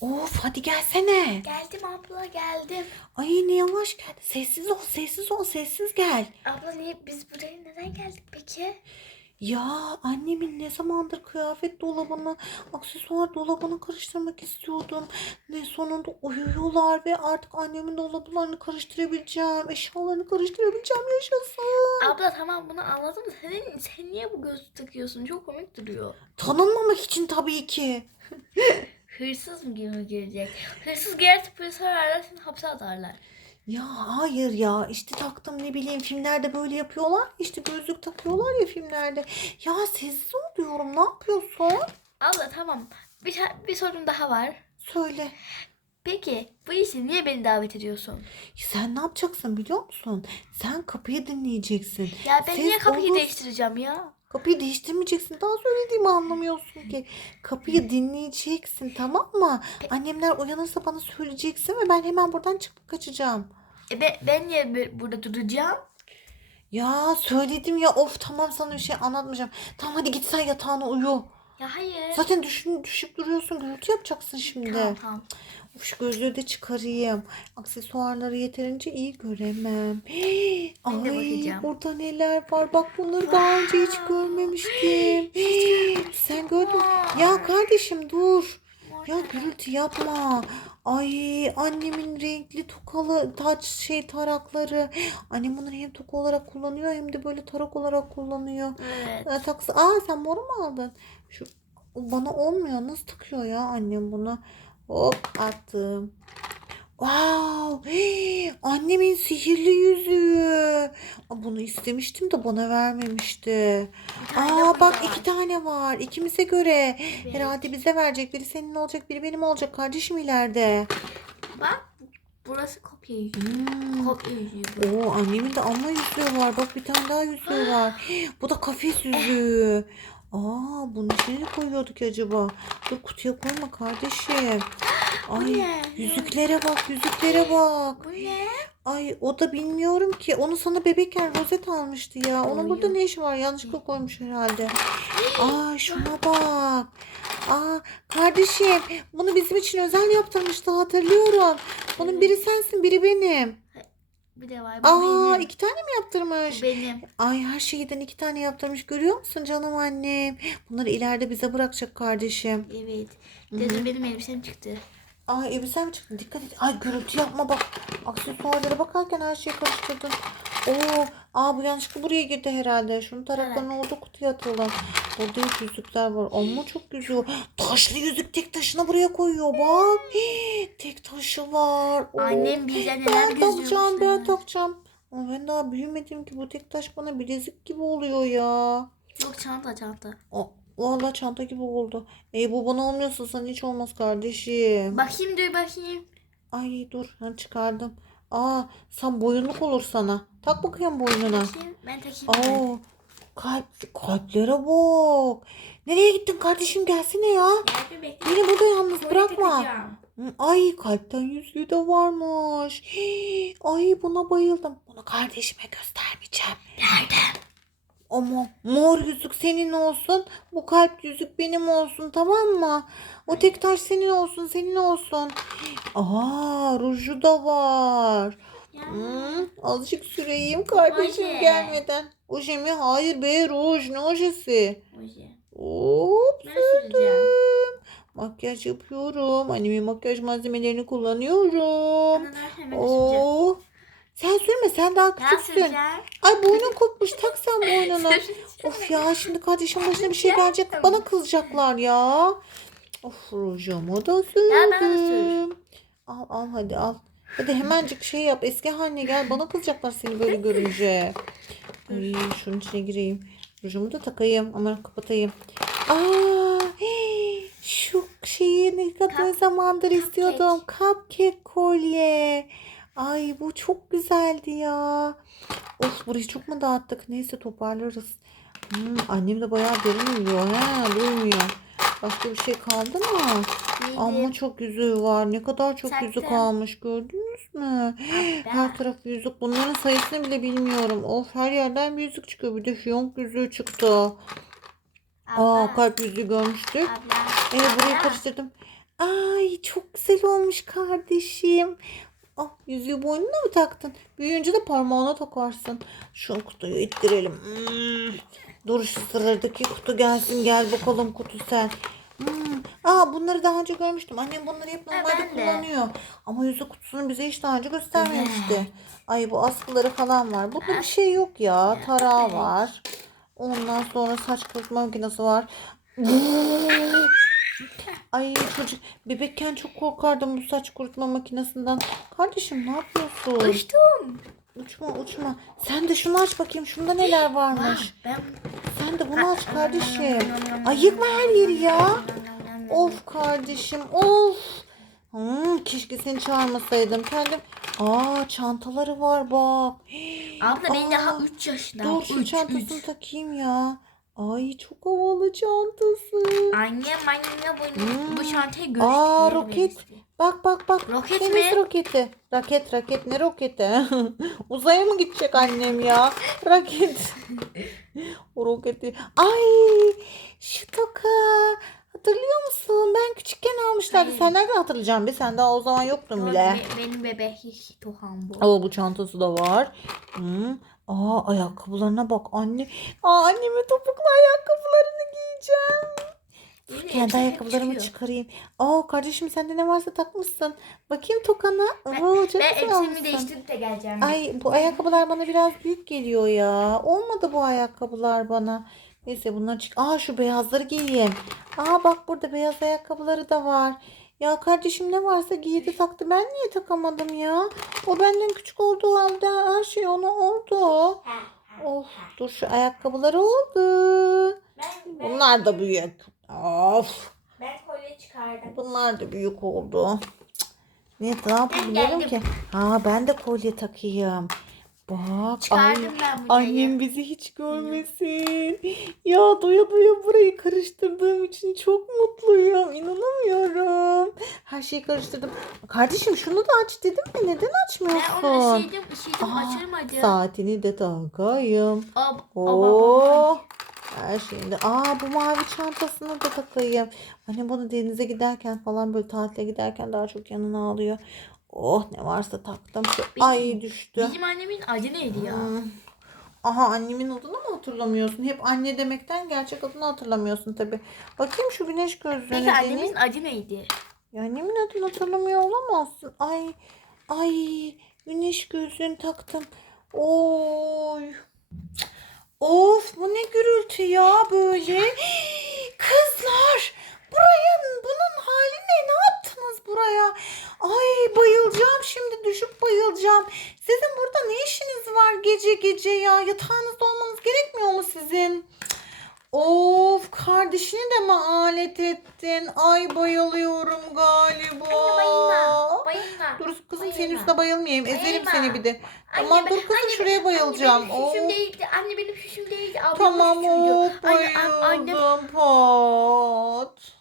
Of hadi gelsene. Geldim abla geldim. Ay ne yavaş geldi. Sessiz ol sessiz ol sessiz gel. Abla niye biz buraya neden geldik peki? Ya annemin ne zamandır kıyafet dolabını, aksesuar dolabını karıştırmak istiyordum. Ne sonunda uyuyorlar ve artık annemin dolaplarını karıştırabileceğim. Eşyalarını karıştırabileceğim yaşasın. Abla tamam bunu anladım da sen, sen niye bu gözlük takıyorsun? Çok komik duruyor. Tanınmamak için tabii ki. Hırsız mı gibi girecek? Hırsız girerse polis ararlar seni hapse atarlar. Ya hayır ya işte taktım ne bileyim filmlerde böyle yapıyorlar. İşte gözlük takıyorlar ya filmlerde. Ya sessiz ol diyorum ne yapıyorsun? Abla tamam bir, bir sorun daha var. Söyle. Peki bu işe niye beni davet ediyorsun? Sen ne yapacaksın biliyor musun? Sen kapıyı dinleyeceksin. Ya ben Ses niye kapıyı olur. değiştireceğim ya? Kapıyı değiştirmeyeceksin. Daha söylediğimi anlamıyorsun ki. Kapıyı dinleyeceksin tamam mı? Annemler uyanırsa bana söyleyeceksin ve ben hemen buradan çıkıp kaçacağım. E ben, ben niye burada duracağım? Ya söyledim ya of tamam sana bir şey anlatmayacağım. Tamam hadi git sen yatağına uyu. Ya hayır. Zaten düşün, düşüp duruyorsun. Gürültü yapacaksın şimdi. Tamam tamam. Şu gözlüğü de çıkarayım. Aksesuarları yeterince iyi göremem. Hii, Ben de Ay bakacağım. burada neler var. Bak bunları daha önce hiç görmemiştim. Hii, Sen gördün. mü? Ya kardeşim dur. Ya gürültü yapma. Ay annemin renkli tokalı taç şey tarakları. Annem bunları hem toka olarak kullanıyor hem de böyle tarak olarak kullanıyor. Evet. Taksı. Aa sen moru mu aldın? Şu bana olmuyor. Nasıl takıyor ya annem bunu? Hop attım. Wow! Hey, annemin sihirli yüzüğü. Bunu istemiştim de bana vermemişti. Aa bak iki tane var. İkimize göre. Herhalde bize verecek. Biri senin olacak, biri benim olacak kardeşim ileride. Bak burası kopya yüzüğü. Hmm. Kopya yüzüğü. Oo annemin de amma yüzüğü var. Bak bir tane daha yüzüğü var. Bu da kafes yüzüğü. Aa bunun içine ne koyuyorduk acaba? Dur kutuya koyma kardeşim. Ay ne? yüzüklere bak yüzüklere bak. Bu ne? Ay o da bilmiyorum ki. Onu sana bebekken rozet almıştı ya. Onun burada ne işi var? Yanlışlıkla koymuş herhalde. Aa şuna bak. Aa kardeşim bunu bizim için özel yaptırmıştı hatırlıyorum. Bunun biri sensin biri benim. Bir de var. Bu Aa benim. iki tane mi yaptırmış? Bu benim. Ay her şeyden iki tane yaptırmış görüyor musun canım annem? Bunları ileride bize bırakacak kardeşim. Evet. Dedim benim elbisem çıktı. Ay elbisen mi çıktı? Dikkat et. Ay gürültü yapma bak. Aksesuarlara bakarken her şeyi karıştırdın. Oo, aa bu yanlışlıkla buraya girdi herhalde. Şunu taraklarını orada kutuya atalım. Burada hep yüzükler var. Ama çok güzel. Taşlı yüzük tek taşına buraya koyuyor bak. Hii, tek taşı var. Oo. Annem bize neler Ben takacağım ben takacağım. Ama ben daha büyümedim ki bu tek taş bana bilezik gibi oluyor ya. Yok çanta çanta. O, Valla çanta gibi oldu. E bu bana olmuyorsa sana hiç olmaz kardeşim. Bakayım dur bakayım. Ay dur ben çıkardım. Aa sen boyunluk olur sana. Tak bakayım boynuna. Bakayım. Ben takayım. Aa kalp, kalplere bak. Nereye gittin kardeşim gelsene ya. Gel bir bekle. Beni burada yalnız Tuvalete bırakma. takacağım. Ay kalpten yüzüğü de varmış. Hii, Ay buna bayıldım. Bunu kardeşime göstermeyeceğim. Nerede? Ama mor yüzük senin olsun. Bu kalp yüzük benim olsun tamam mı? O tek taş senin olsun senin olsun. Aa ruju da var. Hmm, azıcık süreyim kardeşim Oje. gelmeden. Oje mi? Hayır be ruj ne ojesi? Oje. Hop sürdüm. Makyaj yapıyorum. Annemin makyaj malzemelerini kullanıyorum. Oo. Sen sürme sen daha küçüksün. Ay boynun kopmuş tak sen. Süreceğim. Of ya şimdi kardeşim başına bir şey gelecek. Bana kızacaklar ya. Of rujumu da sürdüm. Al al hadi al. Hadi hemencik şey yap. Eski haline gel. Bana kızacaklar seni böyle görünce. Ay şunun içine gireyim. Rujumu da takayım. Ama kapatayım. Aa, hey, şu şeyi ne kadar Cup- zamandır istiyordum. Cupcake kolye. Ay bu çok güzeldi ya. Of burayı çok mu dağıttık? Neyse toparlarız. Hmm, annem de bayağı derin uyuyor. He, duymuyor. Başka bir şey kaldı mı? Ama Yedim. çok yüzüğü var. Ne kadar çok yüzük Sattım. almış gördünüz mü? Ben- Her taraf yüzük. Bunların sayısını bile bilmiyorum. Of her yerden bir yüzük çıkıyor. Bir de fiyonk yüzüğü çıktı. Aa Abla. kalp yüzüğü görmüştük. Abla. Evet burayı karıştırdım. Ay çok güzel olmuş kardeşim. Ah yüzüğü boynuna mı taktın? Büyüyünce de parmağına takarsın. Şu kutuyu ittirelim. Hmm. Dur şu sıradaki kutu gelsin. Gel bakalım kutu sen. Hmm. Aa bunları daha önce görmüştüm. Annem bunları hep normalde ben de. kullanıyor. Ama yüzük kutusunu bize hiç daha önce göstermemişti. Ay bu askıları falan var. Burada bir şey yok ya. Tarağı var. Ondan sonra saç kurutma makinesi var. Ay çocuk bebekken çok korkardım bu saç kurutma makinesinden. Kardeşim ne yapıyorsun? Uçtum. Uçma uçma. Sen de şunu aç bakayım. Şunda neler varmış. Ben Sen de bunu aç kardeşim. Ay yıkma her yeri ya. Of kardeşim of. Hmm, keşke seni çağırmasaydım. Kendim. Aa çantaları var bak. Abla ben Aa, daha 3 yaşındayım. Dur şu 3 çantasını 3. takayım ya. Ay çok havalı çantası. Annem annemle bu, Hmm. bu şantayı Aa görüştürelim. roket. Bak bak bak. Roket Deniz mi? roketi. Raket raket ne roketi? Uzaya mı gidecek annem ya? Raket. o roketi. Ay şu toka. Hatırlıyor musun? Ben küçükken almışlardı. Hayır. Sen nereden hatırlayacaksın be? Sen daha o zaman yoktun bile. Be- benim bebek hiç toham bu. Ama bu çantası da var. Hı. Aa ayakkabılarına bak anne. Aa annemin topuklu ayakkabılarını giyeceğim. Yine Kendi ayakkabılarımı çıkıyor. çıkarayım. Aa kardeşim sende ne varsa takmışsın. Bakayım tokana. Ben- Oo, çok Ben elbisemi değiştirip de geleceğim. Ay bu ayakkabılar bana biraz büyük geliyor ya. Olmadı bu ayakkabılar bana. Neyse bunları çık. Aa şu beyazları giyeyim. Aa bak burada beyaz ayakkabıları da var. Ya kardeşim ne varsa giydi taktı. Ben niye takamadım ya? O benden küçük olduğu halde her şey ona oldu. Of dur şu ayakkabıları oldu. Ben, Bunlar da büyük. Of. ben kolye çıkardım. Bunlar da büyük oldu. Ne, ne yapabilirim ki? Ha ben de kolye takayım. Bak. Çıkardım ay, ben bu Annem bizi hiç görmesin. Ya doya doya burayı karıştırdığım için çok mutluyum. İnanamıyorum. Her şeyi karıştırdım. Kardeşim şunu da aç dedim de neden Ben açmıyorsun? onu ışıydım, ışıydım, Aa, açılmadı. Saatini de takayım. Ab, Oo. Her şeyinde. Aa bu mavi çantasını da takayım. Hani bunu denize giderken falan böyle tatile giderken daha çok yanına alıyor. Oh ne varsa taktım. Benim- Ay düştü. Bizim annemin adı neydi ya? Hmm. Aha annemin adını mı hatırlamıyorsun? Hep anne demekten gerçek adını hatırlamıyorsun tabi. Bakayım şu güneş gözlüğüne Peki annemin adı neydi? Ya annemin adını hatırlamıyor olamazsın. Ay ay güneş gözlüğünü taktım. Oy. Of bu ne gürültü ya böyle. Kızlar buraya bunun hali ne? Ne yaptınız buraya? Ay bayılacağım şimdi düşüp bayılacağım. Sizin burada ne işiniz var gece gece ya? Yatağınızda olmanız gerekmiyor mu sizin? Of kardeşini de mi alet ettin? Ay bayılıyorum galiba. Anne bayılma. Bayılma. Dur kızım senin Bayılma. üstüne bayılmayayım. Ezerim Bayılma. seni bir de. Anne Tamam ben- dur kızım anne şuraya bayılacağım. Anne benim şuşum Oo. değildi. Anne benim şuşum değildi. Ablamın Tamam şuşuydu. hop Anne, an- annem bayıldım pat.